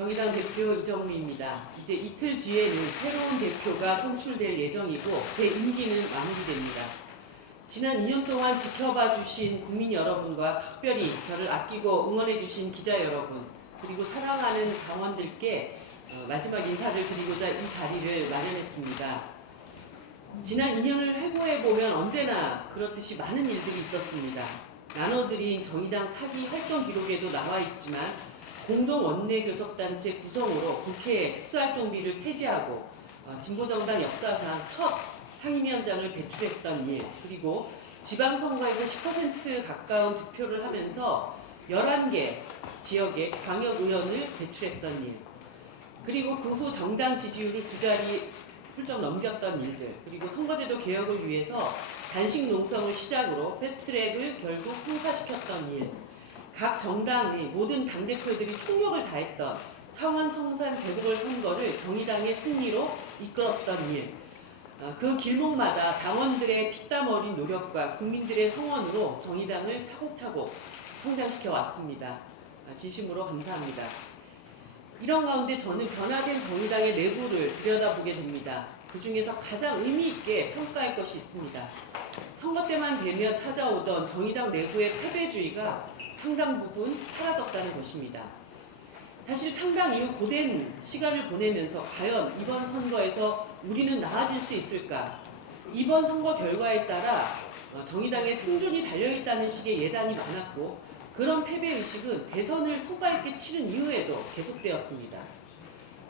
정의당 대표 이정미입니다. 이제 이틀 뒤에는 새로운 대표가 선출될 예정이고 제 임기는 마무리됩니다. 지난 2년 동안 지켜봐 주신 국민 여러분과 각별히 저를 아끼고 응원해 주신 기자 여러분, 그리고 사랑하는 당원들께 마지막 인사를 드리고자 이 자리를 마련했습니다. 지난 2년을 회고해보면 언제나 그렇듯이 많은 일들이 있었습니다. 나눠드린 정의당 사기 활동 기록에도 나와있지만 공동 원내교섭단체 구성으로 국회 특수활동비를 폐지하고 진보정당 역사상 첫 상임위원장을 배출했던 일, 그리고 지방선거에서 10% 가까운 득표를 하면서 11개 지역의 광역의원을 배출했던 일, 그리고 그 후 정당 지지율을 2자리 훌쩍 넘겼던 일들, 그리고 선거제도 개혁을 위해서 단식 농성을 시작으로 패스트트랙을 결국 성사시켰던 일, 각 정당의 모든 당대표들이 총력을 다했던 창원 성산 재보궐선거를 정의당의 승리로 이끌었던 일, 그 길목마다 당원들의 피땀 어린 노력과 국민들의 성원으로 정의당을 차곡차곡 성장시켜 왔습니다. 진심으로 감사합니다. 이런 가운데 저는 변화된 정의당의 내부를 들여다보게 됩니다. 그 중에서 가장 의미 있게 평가할 것이 있습니다. 선거 때만 되면 찾아오던 정의당 내부의 패배주의가 상당 부분 사라졌다는 것입니다. 사실 창당 이후 고된 시간을 보내면서 과연 이번 선거에서 우리는 나아질 수 있을까? 이번 선거 결과에 따라 정의당의 생존이 달려있다는 식의 예단이 많았고, 그런 패배의식은 대선을 성과 있게 치른 이후에도 계속되었습니다.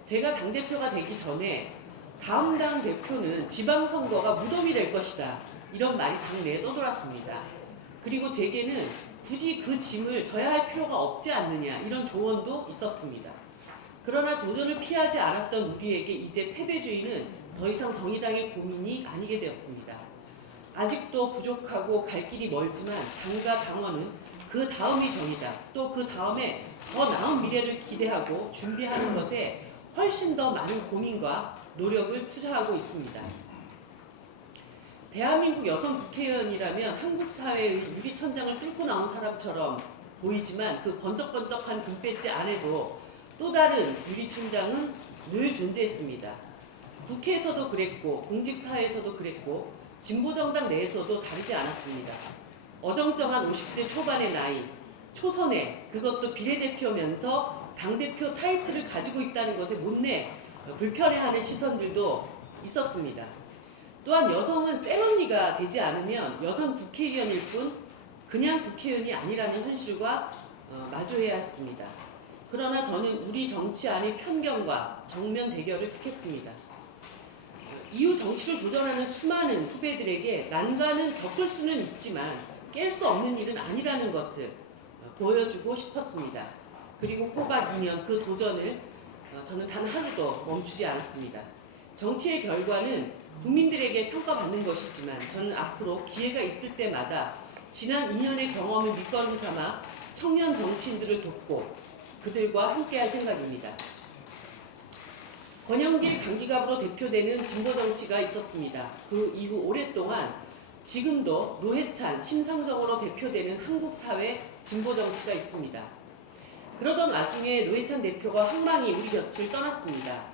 제가 당대표가 되기 전에 다음 당 대표는 지방선거가 무덤이 될 것이다, 이런 말이 당내에 떠돌았습니다. 그리고 제게는 굳이 그 짐을 져야 할 필요가 없지 않느냐, 이런 조언도 있었습니다. 그러나 도전을 피하지 않았던 우리에게 이제 패배주의는 더 이상 정의당의 고민이 아니게 되었습니다. 아직도 부족하고 갈 길이 멀지만 당과 당원은 그 다음이 정의다, 또 그 다음에 더 나은 미래를 기대하고 준비하는 것에 훨씬 더 많은 고민과 노력을 투자하고 있습니다. 대한민국 여성 국회의원이라면 한국 사회의 유리천장을 뚫고 나온 사람처럼 보이지만 그 번쩍번쩍한 금배지 안에도 또 다른 유리천장은 늘 존재했습니다. 국회에서도 그랬고 공직사회에서도 그랬고 진보정당 내에서도 다르지 않았습니다. 어정쩡한 50대 초반의 나이, 초선에, 그것도 비례대표면서 당대표 타이틀을 가지고 있다는 것에 못내 불편해하는 시선들도 있었습니다. 또한 여성은 쌩언니가 되지 않으면 여성 국회의원일 뿐 그냥 국회의원이 아니라는 현실과 마주해야 했습니다. 그러나 저는 우리 정치 안의 편견과 정면 대결을 택했습니다. 이후 정치를 도전하는 수많은 후배들에게 난관은 겪을 수는 있지만 깰 수 없는 일은 아니라는 것을 보여주고 싶었습니다. 그리고 꼬박 2년 그 도전을 저는 단 하루도 멈추지 않았습니다. 정치의 결과는 국민들에게 평가받는 것이지만 저는 앞으로 기회가 있을 때마다 지난 2년의 경험을 밑거름 삼아 청년 정치인들을 돕고 그들과 함께할 생각입니다. 권영길, 강기갑으로 대표되는 진보정치가 있었습니다. 그 이후 오랫동안 지금도 노회찬, 심상정으로 대표되는 한국 사회 진보정치가 있습니다. 그러던 와중에 노회찬 대표가 황망히 우리 곁을 떠났습니다.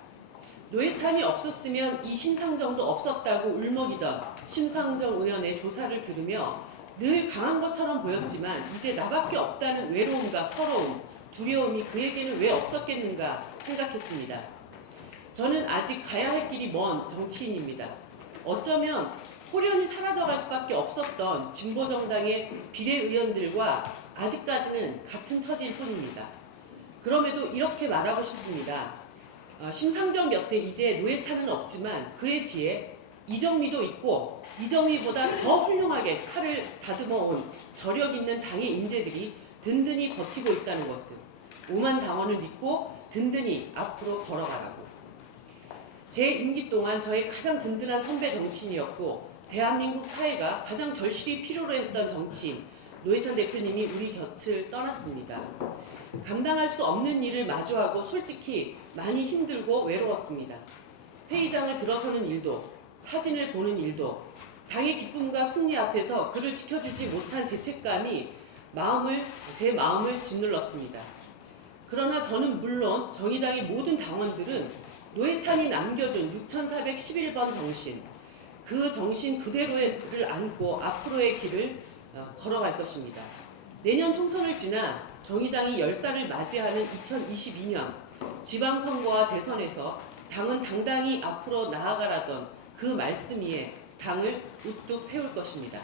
노회찬이 없었으면 이 심상정도 없었다고 울먹이던 심상정 의원의 조사를 들으며 늘 강한 것처럼 보였지만 이제 나밖에 없다는 외로움과 서러움, 두려움이 그에게는 왜 없었겠는가 생각했습니다. 저는 아직 가야 할 길이 먼 정치인입니다. 어쩌면 호련히 사라져갈 수밖에 없었던 진보정당의 비례의원들과 아직까지는 같은 처지일 뿐입니다. 그럼에도 이렇게 말하고 싶습니다. 심상정 곁에 이제 노회찬은 없지만 그의 뒤에 이정미도 있고 이정미보다 더 훌륭하게 칼을 다듬어온 저력 있는 당의 인재들이 든든히 버티고 있다는 것을, 5만 당원을 믿고 든든히 앞으로 걸어가라고. 제 임기 동안 저의 가장 든든한 선배 정치인이었고 대한민국 사회가 가장 절실히 필요로 했던 정치인 노회찬 대표님이 우리 곁을 떠났습니다. 감당할 수 없는 일을 마주하고 솔직히 많이 힘들고 외로웠습니다. 회의장을 들어서는 일도, 사진을 보는 일도, 당의 기쁨과 승리 앞에서 그를 지켜주지 못한 죄책감이 제 마음을 짓눌렀습니다. 그러나 저는 물론 정의당의 모든 당원들은 노회찬이 남겨준 6411번 정신, 그 정신 그대로를 안고 앞으로의 길을 걸어갈 것입니다. 내년 총선을 지나 정의당이 열살을 맞이하는 2022년 지방선거와 대선에서 당은 당당히 앞으로 나아가라던 그 말씀 위에 당을 우뚝 세울 것입니다.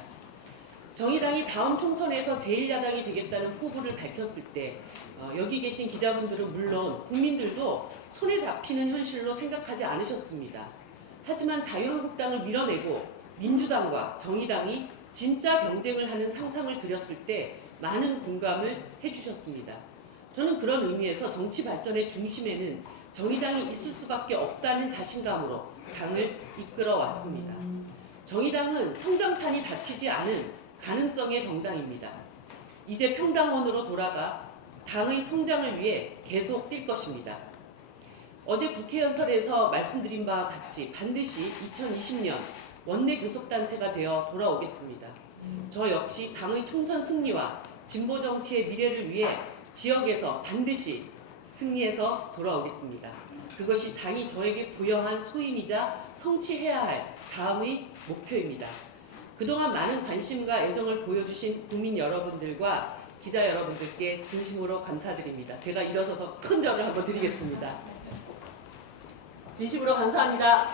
정의당이 다음 총선에서 제1야당이 되겠다는 포부를 밝혔을 때 여기 계신 기자분들은 물론 국민들도 손에 잡히는 현실로 생각하지 않으셨습니다. 하지만 자유한국당을 밀어내고 민주당과 정의당이 진짜 경쟁을 하는 상상을 드렸을 때 많은 공감을 해주셨습니다. 저는 그런 의미에서 정치 발전의 중심에는 정의당이 있을 수밖에 없다는 자신감으로 당을 이끌어 왔습니다. 정의당은 성장판이 닫히지 않은 가능성의 정당입니다. 이제 평당원으로 돌아가 당의 성장을 위해 계속 뛸 것입니다. 어제 국회 연설에서 말씀드린 바와 같이 반드시 2020년 원내 교섭단체가 되어 돌아오겠습니다. 저 역시 당의 총선 승리와 진보 정치의 미래를 위해 지역에서 반드시 승리해서 돌아오겠습니다. 그것이 당이 저에게 부여한 소임이자 성취해야 할 다음의 목표입니다. 그동안 많은 관심과 애정을 보여주신 국민 여러분들과 기자 여러분들께 진심으로 감사드립니다. 제가 일어서서 큰 절을 한번 드리겠습니다. 진심으로 감사합니다.